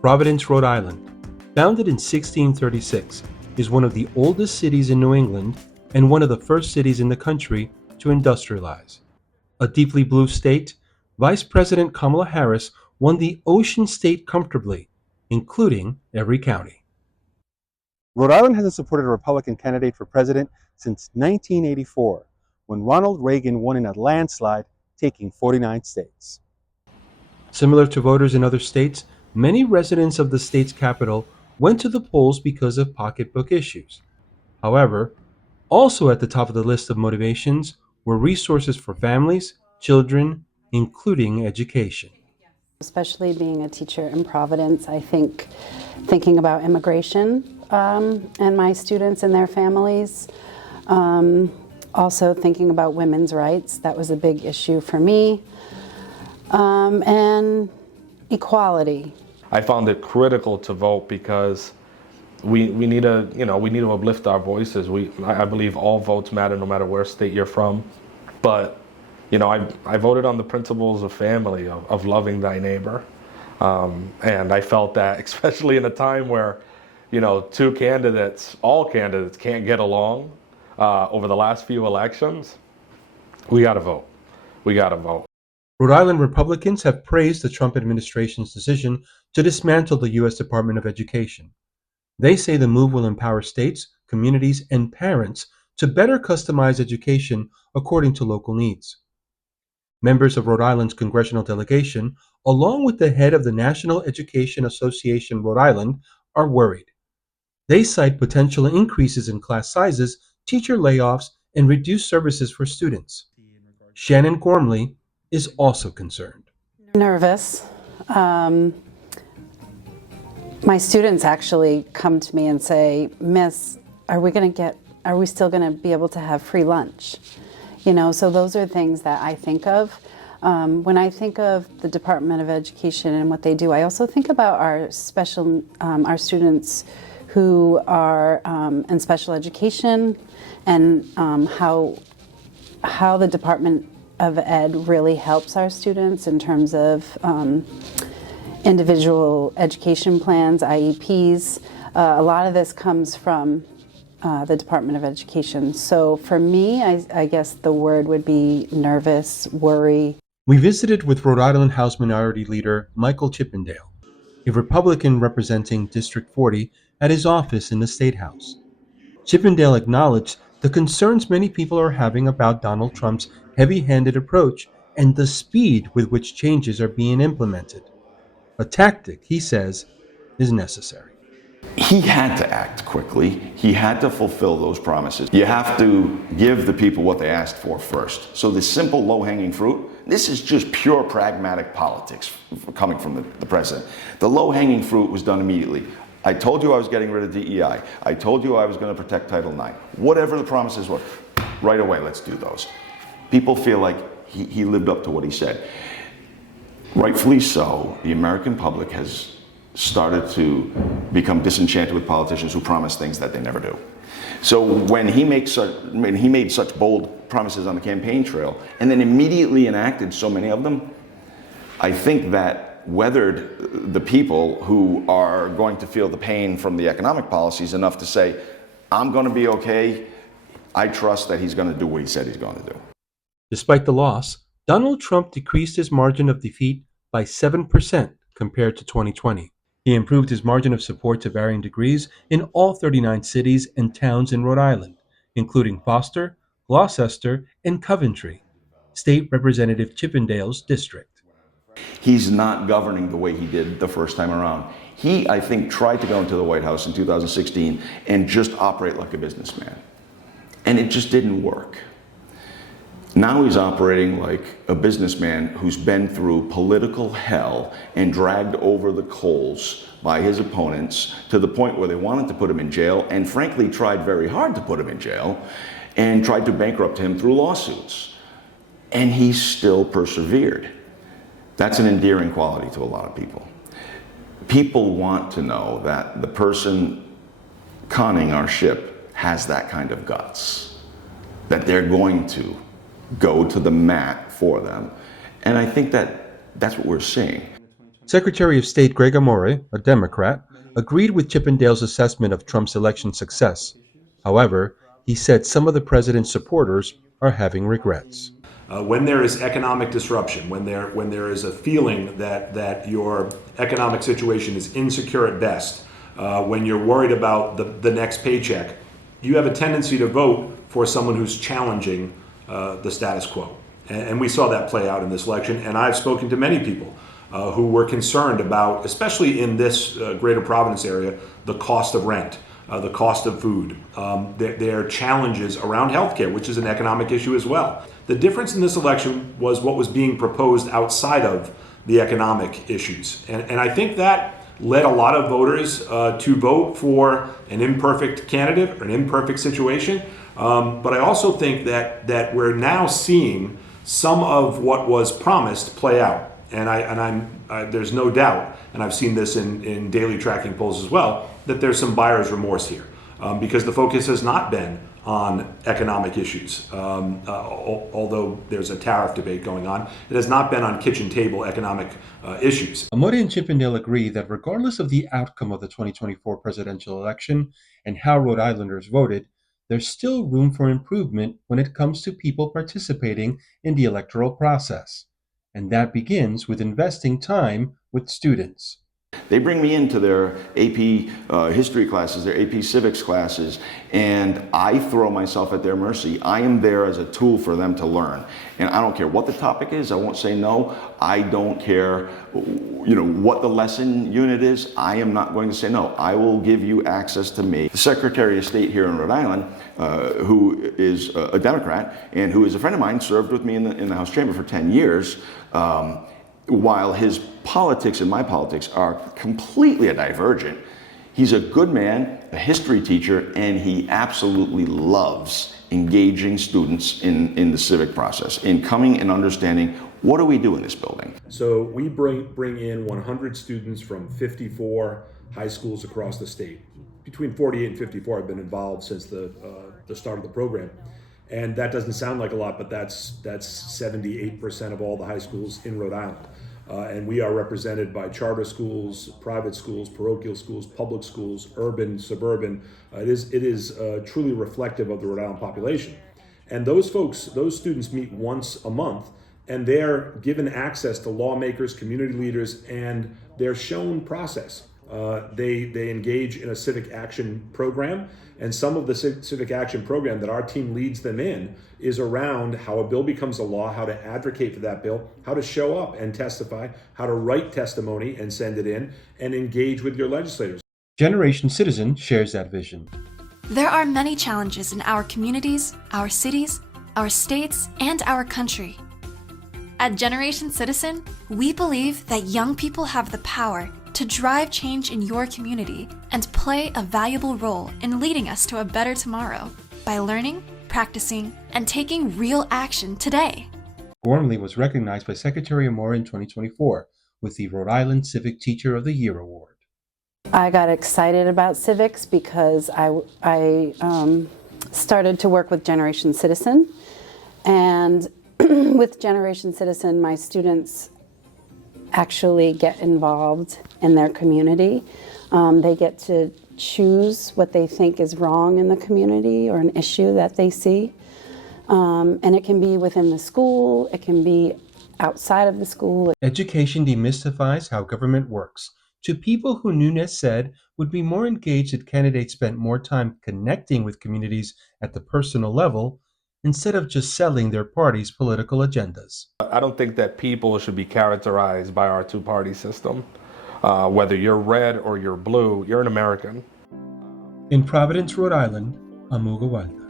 Providence, Rhode Island, founded in 1636, is one of the oldest cities in New England and one of the first cities in the country to industrialize. A deeply blue state, Vice President Kamala Harris won the Ocean State comfortably, including every county. Rhode Island hasn't supported a Republican candidate for president since 1984, when Ronald Reagan won in a landslide, taking 49 states. Similar to voters in other states, many residents of the state's capital went to the polls because of pocketbook issues. However, also at the top of the list of motivations were resources for families, children, including education. Especially being a teacher in Providence, I think thinking about immigration and my students and their families. Also thinking about women's rights, that was a big issue for me. And equality. I found it critical to vote because we need to uplift our voices. I believe all votes matter no matter where state you're from. But I voted on the principles of family, of loving thy neighbor. And I felt that, especially in a time where, all candidates can't get along over the last few elections, we got to vote. We got to vote. Rhode Island Republicans have praised the Trump administration's decision to dismantle the U.S. Department of Education. They say the move will empower states, communities, and parents to better customize education according to local needs. Members of Rhode Island's congressional delegation, along with the head of the National Education Association Rhode Island, are worried. They cite potential increases in class sizes, teacher layoffs, and reduced services for students. Shannon Gormley is also concerned. Nervous. My students actually come to me and say, Miss, are we still going to be able to have free lunch? So those are things that I think of. When I think of the Department of Education and what they do, I also think about our students who are in special education and how the Department of Ed really helps our students in terms of individual education plans, IEPs. A lot of this comes from the Department of Education. So for me, I guess the word would be nervous, worry. We visited with Rhode Island House Minority Leader Michael Chippendale, a Republican representing District 40, at his office in the State House. Chippendale acknowledged the concerns many people are having about Donald Trump's heavy-handed approach and the speed with which changes are being implemented. A tactic, he says, is necessary. He had to act quickly. He had to fulfill those promises. You have to give the people what they asked for first. So the simple low-hanging fruit, this is just pure pragmatic politics coming from the president. The low-hanging fruit was done immediately. I told you I was getting rid of DEI. I told you I was going to protect Title IX. Whatever the promises were, right away, let's do those. People feel like he lived up to what he said. Rightfully so, the American public has started to become disenchanted with politicians who promise things that they never do. So when he made such bold promises on the campaign trail and then immediately enacted so many of them, I think that weathered the people who are going to feel the pain from the economic policies enough to say, I'm going to be okay. I trust that he's going to do what he said he's going to do. Despite the loss, Donald Trump decreased his margin of defeat by 7% compared to 2020. He improved his margin of support to varying degrees in all 39 cities and towns in Rhode Island, including Foster, Gloucester, and Coventry, State Representative Chippendale's district. He's not governing the way he did the first time around. He, I think, tried to go into the White House in 2016 and just operate like a businessman. And it just didn't work. Now he's operating like a businessman who's been through political hell and dragged over the coals by his opponents to the point where they wanted to put him in jail and frankly tried very hard to put him in jail and tried to bankrupt him through lawsuits. And he still persevered. That's an endearing quality to a lot of people. People want to know that the person conning our ship has that kind of guts, that they're going to go to the mat for them. And I think that that's what we're seeing. Secretary of State Greg Amore, a Democrat, agreed with Chippendale's assessment of Trump's election success. However, he said some of the president's supporters are having regrets. When there is economic disruption, when there is a feeling that your economic situation is insecure at best, when you're worried about the next paycheck, you have a tendency to vote for someone who's challenging the status quo. And we saw that play out in this election. And I've spoken to many people who were concerned about, especially in this greater Providence area, the cost of rent, the cost of food, their challenges around healthcare, which is an economic issue as well. The difference in this election was what was being proposed outside of the economic issues. And I think that led a lot of voters to vote for an imperfect candidate or an imperfect situation. But I also think that we're now seeing some of what was promised play out. And there's no doubt, and I've seen this in daily tracking polls as well, that there's some buyer's remorse here because the focus has not been on economic issues. Although there's a tariff debate going on, it has not been on kitchen table economic issues. Amore and Chippendale agree that regardless of the outcome of the 2024 presidential election and how Rhode Islanders voted, there's still room for improvement when it comes to people participating in the electoral process. And that begins with investing time with students. They bring me into their AP history classes, their AP civics classes, and I throw myself at their mercy. I am there as a tool for them to learn. And I don't care what the topic is, I won't say no. I don't care what the lesson unit is, I am not going to say no. I will give you access to me. The Secretary of State here in Rhode Island, who is a Democrat and who is a friend of mine, served with me in the House chamber for 10 years, while his politics and my politics are completely divergent, he's a good man, a history teacher, and he absolutely loves engaging students in the civic process, in coming and understanding what do we do in this building. So we bring in 100 students from 54 high schools across the state. Between 48 and 54 have been involved since the start of the program. And that doesn't sound like a lot, but that's 78% of all the high schools in Rhode Island. And we are represented by charter schools, private schools, parochial schools, public schools, urban, suburban. It is truly reflective of the Rhode Island population. And those students meet once a month, and they're given access to lawmakers, community leaders, and they're shown process. They engage in a civic action program, and some of the civic action program that our team leads them in is around how a bill becomes a law, how to advocate for that bill, how to show up and testify, how to write testimony and send it in, and engage with your legislators. Generation Citizen shares that vision. There are many challenges in our communities, our cities, our states, and our country. At Generation Citizen, we believe that young people have the power to drive change in your community and play a valuable role in leading us to a better tomorrow by learning, practicing, and taking real action today. Gormley was recognized by Secretary Amore in 2024 with the Rhode Island Civic Teacher of the Year Award. I got excited about civics because I started to work with Generation Citizen, and with Generation Citizen, my students actually get involved in their community. They get to choose what they think is wrong in the community or an issue that they see. And it can be within the school, it can be outside of the school. Education demystifies how government works to people who Nunes said would be more engaged if candidates spent more time connecting with communities at the personal level instead of just selling their party's political agendas. I don't think that people should be characterized by our two-party system. Whether you're red or you're blue, you're an American. In Providence, Rhode Island, I'm Uga Walda.